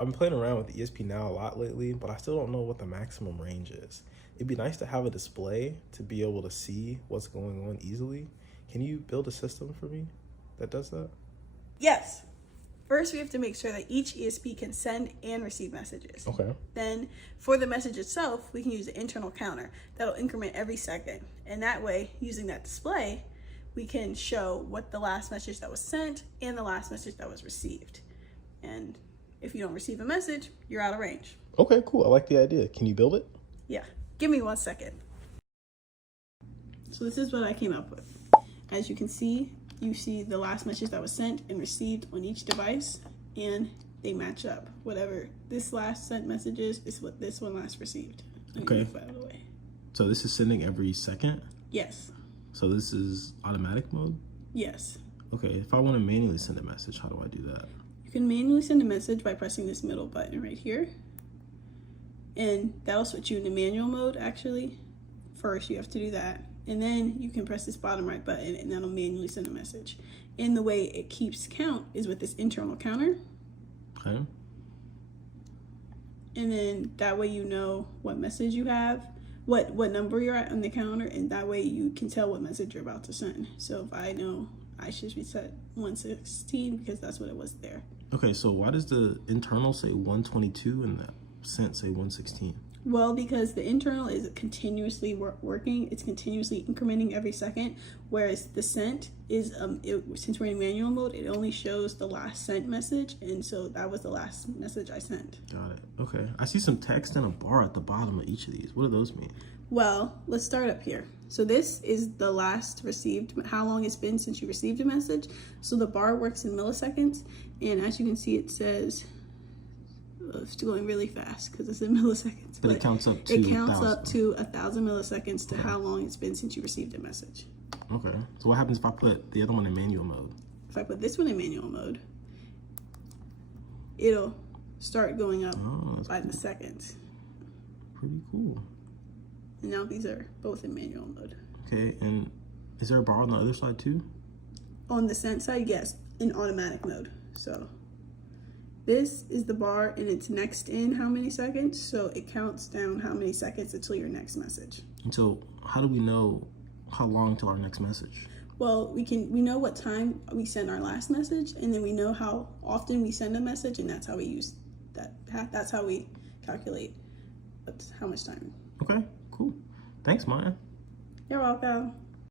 I'm playing around with ESPNOW a lot lately, but I still don't know what the maximum range is. It'd be nice to have a display to be able to see what's going on easily. Can you build a system for me that does that? Yes. First, we have to make sure that each ESP can send and receive messages. Okay. Then, for the message itself, we can use an internal counter that'll increment every second. And that way, using that display, we can show what the last message that was sent and the last message that was received. And if you don't receive a message, you're out of range. Okay, cool. I like the idea. Can you build it? Yeah. Give me 1 second. So this is what I came up with. As you can see, you see the last message that was sent and received on each device, and they match up. Whatever this last sent message is what this one last received. Okay. So this is sending every second? Yes. So this is automatic mode? Yes. Okay, if I want to manually send a message, how do I do that? You can manually send a message by pressing this middle button right here. And that'll switch you into manual mode, actually. First, you have to do that. And then you can press this bottom right button and that'll manually send a message. And the way it keeps count is with this internal counter. Okay. And then that way you know what message you have, what number you're at on the counter, and that way you can tell what message you're about to send. So if I know I should be set 116 because that's what it was there. Okay, so why does the internal say 122 and the sent say 116? Well, because the internal is continuously working, it's continuously incrementing every second, whereas the sent is, since we're in manual mode, it only shows the last sent message, and so that was the last message I sent. Got it. Okay. I see some text and a bar at the bottom of each of these. What do those mean? Well, let's start up here. So this is the last received, how long it's been since you received a message. So the bar works in milliseconds, and as you can see, it says, it's going really fast because it's in milliseconds. But it counts up to 1,000 milliseconds to how long it's been since you received a message. Okay. So what happens if I put the other one in manual mode? If I put this one in manual mode, it'll start going up by the seconds. Pretty cool. And now these are both in manual mode. Okay, and is there a bar on the other side too? On the sent side, yes, in automatic mode. So this is the bar and it's next in how many seconds, so it counts down how many seconds until your next message. And so how do we know how long till our next message? Well, we know what time we sent our last message, and then we know how often we send a message, and that's how we use that. That's how we calculate how much time. Okay, cool. Thanks, Maya. You're welcome.